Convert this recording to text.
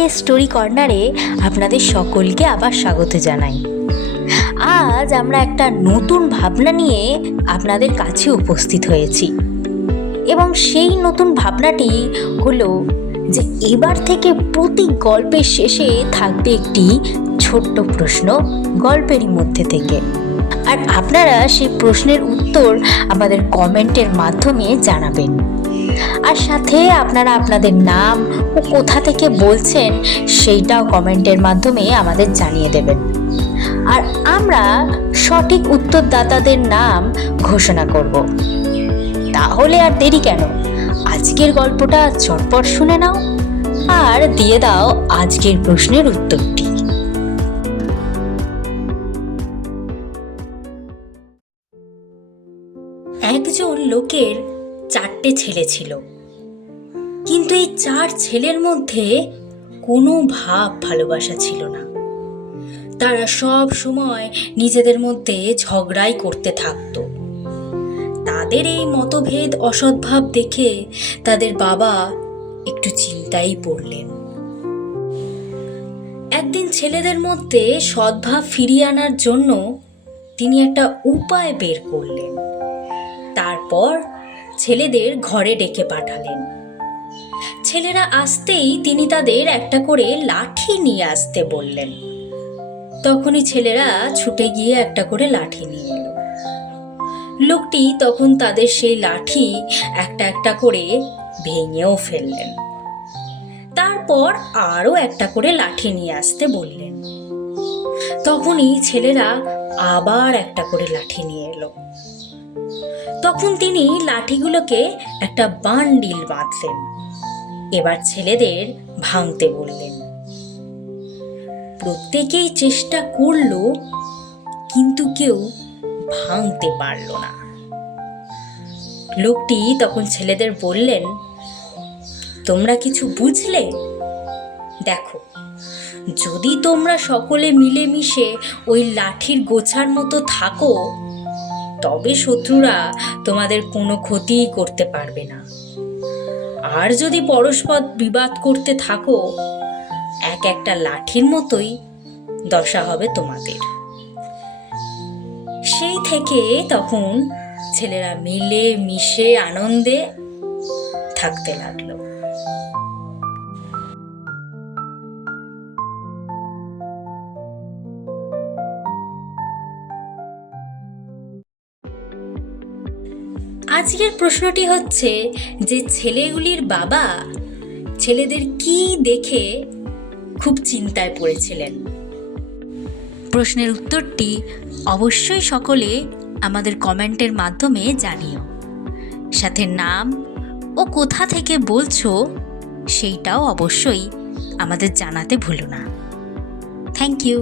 এই স্টোরি কর্নারে আপনাদের সকলকে আবার স্বাগত জানাই। আজ আমরা একটা নতুন ভাবনা নিয়ে আপনাদের কাছে উপস্থিত হয়েছি এবং সেই নতুন ভাবনাটি হলো যে এবার থেকে প্রতি গল্পের শেষে থাকবে একটি ছোট্ট প্রশ্ন গল্পেরই মধ্যে থেকে, আর আপনারা সেই প্রশ্নের উত্তর আমাদের কমেন্টের মাধ্যমে জানাবেন। আর সাথে আপনারা আপনাদের নাম ও কোথা থেকে বলছেন সেইটাও কমেন্টের মাধ্যমে আমাদের জানিয়ে দেবেন, আর আমরা সঠিক উত্তরদাতাদের নাম ঘোষণা করব। তাহলে আর দেরি কেন, আজকের গল্পটা চটপট শুনে নাও আর দিয়ে দাও আজকের প্রশ্নের উত্তরটি। একজন লোকের 4টে ছেলে ছিল, কিন্তু এই 4 ছেলের মধ্যে কোনো ভাব ভালোবাসা ছিল না। তারা সব সময় নিজেদের মধ্যে ঝগড়াই করতে থাকতো। তাদের এই মতভেদ অসদ্ভাব দেখে তাদের বাবা একটু চিন্তায় পড়লেন। একদিন ছেলেদের মধ্যে সদ্ভাব ফিরিয়ে আনার জন্য তিনি একটা উপায় বের করলেন। তারপর ছেলেদের ঘরে ডেকে পাঠালেন। ছেলেরা আসতেই তিনি তাদের একটা করে লাঠি নিয়ে আসতে বললেন। তখনই ছেলেরা ছুটে গিয়ে একটা করে লাঠি নিয়ে এলো। লোকটি তখন তাদের সেই লাঠি একটা একটা করে ভেঙেও ফেললেন। তারপর আরও একটা করে লাঠি নিয়ে আসতে বললেন। তখনই ছেলেরা আবার একটা করে লাঠি নিয়ে এলো। তখন তিনি লাঠিগুলোকে একটা বান্ডিল বাঁধলেন। এবার ছেলেদের ভাঙতে বললেন। প্রত্যেকেই চেষ্টা করলো, কিন্তু কেউ ভাঙতে পারল না। লোকটি তখন ছেলেদের বললেন, তোমরা কিছু বুঝলে? দেখো, যদি তোমরা সকলে মিলেমিশে ওই লাঠির গোছার মতো থাকো, তবে শত্রুরা তোমাদের কোনো ক্ষতিই করতে পারবে না। আর যদি পরস্পর বিবাদ করতে থাকো, এক একটা লাঠির মতোই দশা হবে তোমাদের। সেই থেকে তখন ছেলেরা মিলে মিশে আনন্দে থাকতে লাগলো। আজকের প্রশ্নটি হচ্ছে যে ছেলেগুলির বাবা ছেলেদের কি দেখে খুব চিন্তায় পড়েছিলেন। প্রশ্নের উত্তরটি অবশ্যই সকলে আমাদের কমেন্টের মাধ্যমে জানিও, সাথে নাম ও কোথা থেকে বলছো সেইটাও অবশ্যই আমাদের জানাতে ভুলো না। Thank you.